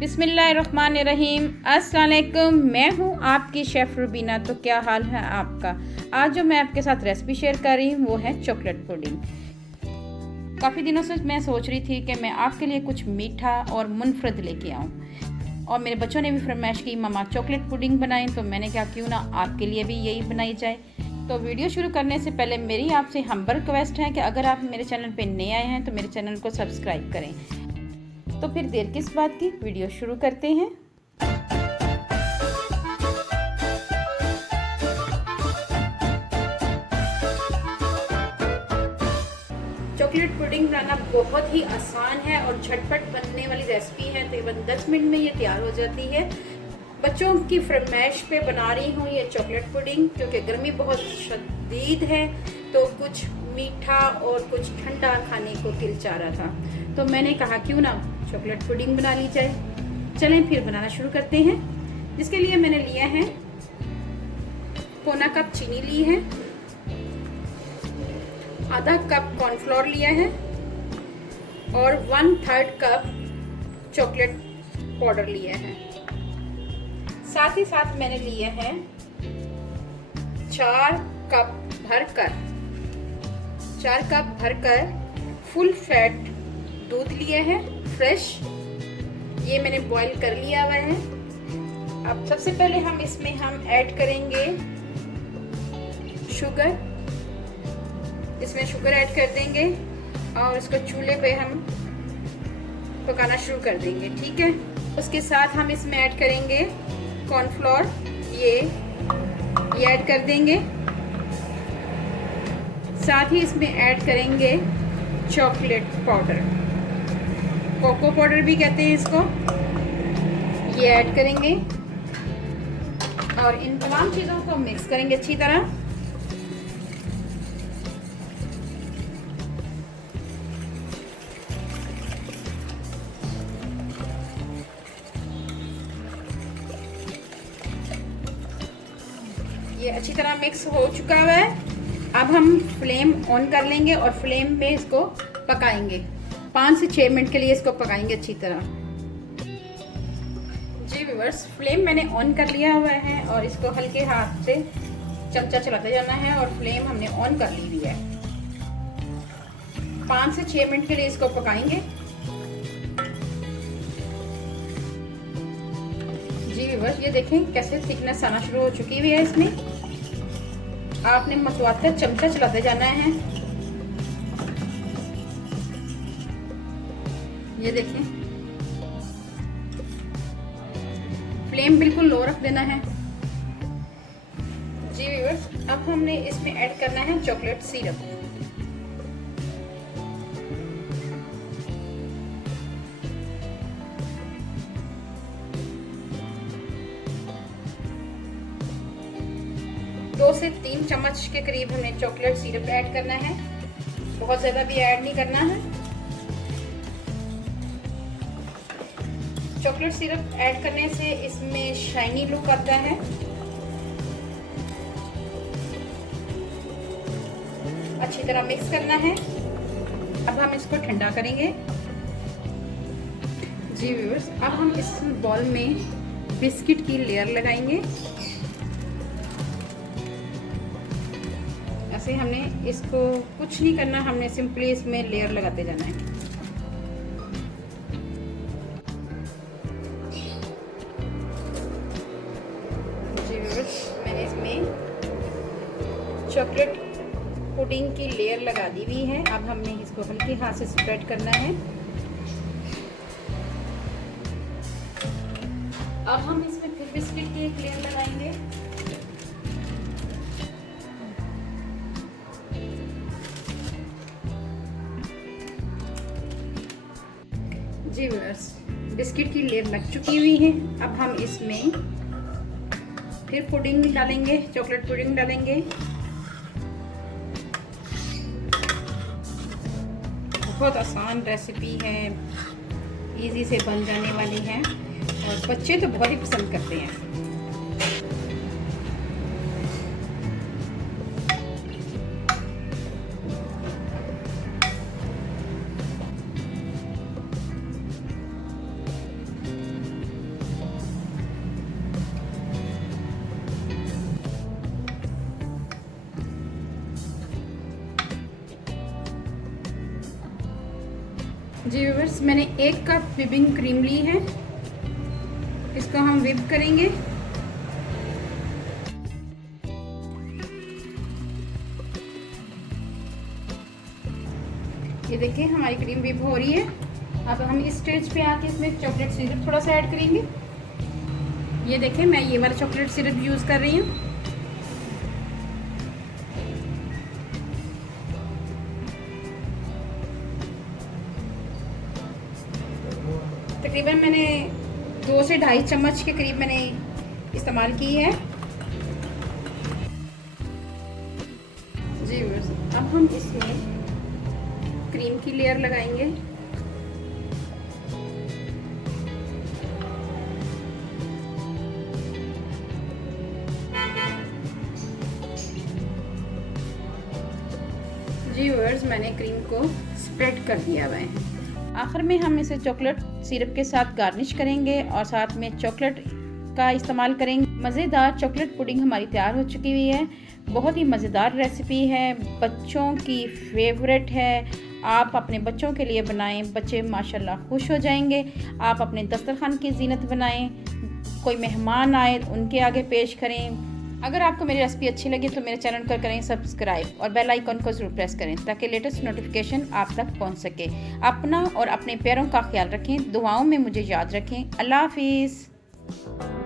बिस्मिल्लाहिर्रहमानिर्रहीम। अस्सलाम वालेकुम। मैं हूँ आपकी शेफ़ रुबीना। तो क्या हाल है आपका? आज जो मैं आपके साथ रेसिपी शेयर कर रही हूँ वो है चॉकलेट पुडिंग। काफ़ी दिनों से मैं सोच रही थी कि मैं आपके लिए कुछ मीठा और मुनफरद लेके आऊँ, और मेरे बच्चों ने भी फरमाइश की मम्मा चॉकलेट पुडिंग बनाएं, तो मैंने कहा क्यों ना आपके लिए भी यही बनाई जाए। तो वीडियो शुरू करने से पहले मेरी आपसे हम्बल रिक्वेस्ट है कि अगर आप मेरे चैनल पे नए आए हैं तो मेरे चैनल को सब्सक्राइब करें। तो फिर देर किस बात की, वीडियो शुरू करते हैं। चॉकलेट पुडिंग बनाना बहुत ही आसान है और झटपट बनने वाली रेसिपी है। तकरीबन 10 मिनट में ये तैयार हो जाती है। बच्चों की फरमाइश पे बना रही हूँ ये चॉकलेट पुडिंग, क्योंकि गर्मी बहुत शदीद है तो कुछ मीठा और कुछ ठंडा खाने को दिल चाह रहा था, तो मैंने कहा क्यों ना चॉकलेट पुडिंग बना ली जाए। चलें फिर बनाना शुरू करते हैं। जिसके लिए मैंने लिया है पौना कप चीनी ली है, आधा कप कॉर्नफ्लोर लिया है और 1/3 कप चॉकलेट पाउडर लिया है। साथ ही साथ मैंने लिया है 4 कप भरकर फुल फैट दूध लिया है फ्रेश। ये मैंने बॉईल कर लिया हुआ है। अब सबसे पहले हम इसमें ऐड करेंगे शुगर। इसमें शुगर ऐड कर देंगे और इसको चूल्हे पे हम पकाना शुरू कर देंगे, ठीक है। उसके साथ हम इसमें ऐड करेंगे कॉर्नफ्लोर, ये ऐड कर देंगे। साथ ही इसमें ऐड करेंगे चॉकलेट पाउडर, कोको पाउडर भी कहते हैं इसको, ये ऐड करेंगे और इन तमाम चीज़ों को मिक्स करेंगे अच्छी तरह। ये अच्छी तरह मिक्स हो चुका है। अब हम फ्लेम ऑन कर लेंगे और फ्लेम पे इसको पकाएंगे। 5 से 6 मिनट के लिए इसको पकाएंगे अच्छी तरह। जी व्यूअर्स, फ्लेम मैंने ऑन कर लिया हुआ है और इसको हल्के हाथ से चमचा चलाते जाना है और फ्लेम हमने ऑन कर ली हुई है। 5 से 6 मिनट के लिए इसको पकाएंगे। जी व्यूअर्स, ये देखें कैसे थिकनेस आना शुरू हो चुकी हुई है। इसमें आपने मतवाते चमचा चलाते जाना है। ये देखें, फ्लेम बिल्कुल लो रख देना है। जी व्यूअर्स, अब हमने इसमें ऐड करना है चॉकलेट सिरप। दो से 3 चम्मच के करीब हमें चॉकलेट सिरप ऐड करना है, बहुत ज़्यादा भी ऐड नहीं करना है। चॉकलेट सिरप ऐड करने से इसमें शाइनी लुक आता है। अच्छी तरह मिक्स करना है। अब हम इसको ठंडा करेंगे। जी व्यूअर्स, अब हम इस बॉल में बिस्किट की लेयर लगाएंगे। ऐसे हमने इसको कुछ नहीं करना, हमने सिंपली इसमें लेयर लगाते जाना है। जी व्यूअर्स, मैंने इसमें चॉकलेट पुडिंग की लेयर लगा दी हुई है। अब हमने इसको हल्के हाथ से स्प्रेड करना है। अब हम इसमें फिर बिस्किट की एक लेयर लगाएंगे। जी व्यूअर्स, बिस्किट की लेयर लग चुकी हुई है। अब हम इसमें फिर पुडिंग डालेंगे, चॉकलेट पुडिंग डालेंगे। बहुत आसान रेसिपी है, इजी से बन जाने वाली है और बच्चे तो बहुत ही पसंद करते हैं। जी व्यूअर्स, मैंने 1 कप विपिंग क्रीम ली है। इसको हम विप करेंगे। ये देखिए हमारी क्रीम विप हो रही है। अब हम इस स्टेज पे आके इसमें चॉकलेट सिरप थोड़ा सा ऐड करेंगे। ये देखिए मैं ये वाला चॉकलेट सिरप यूज़ कर रही हूँ। तकरीबन मैंने 2 से 2.5 चम्मच के करीब मैंने इस्तेमाल की है। जी अब हम इसमें क्रीम की लेयर लगाएंगे। जी व्यूअर्स, मैंने क्रीम को स्प्रेड कर दिया हुआ है। आखिर में हम इसे चॉकलेट सिरप के साथ गार्निश करेंगे और साथ में चॉकलेट का इस्तेमाल करेंगे। मज़ेदार चॉकलेट पुडिंग हमारी तैयार हो चुकी हुई है। बहुत ही मज़ेदार रेसिपी है, बच्चों की फेवरेट है। आप अपने बच्चों के लिए बनाएं, बच्चे माशाल्लाह खुश हो जाएंगे। आप अपने दस्तरखान की जीनत बनाएं, कोई मेहमान आए उनके आगे पेश करें। अगर आपको मेरी रेसिपी अच्छी लगी तो मेरे चैनल को करें सब्सक्राइब और बेल आइकन को ज़रूर प्रेस करें ताकि लेटेस्ट नोटिफिकेशन आप तक पहुंच सके। अपना और अपने प्यारों का ख्याल रखें, दुआओं में मुझे याद रखें। अल्लाह हाफिज़।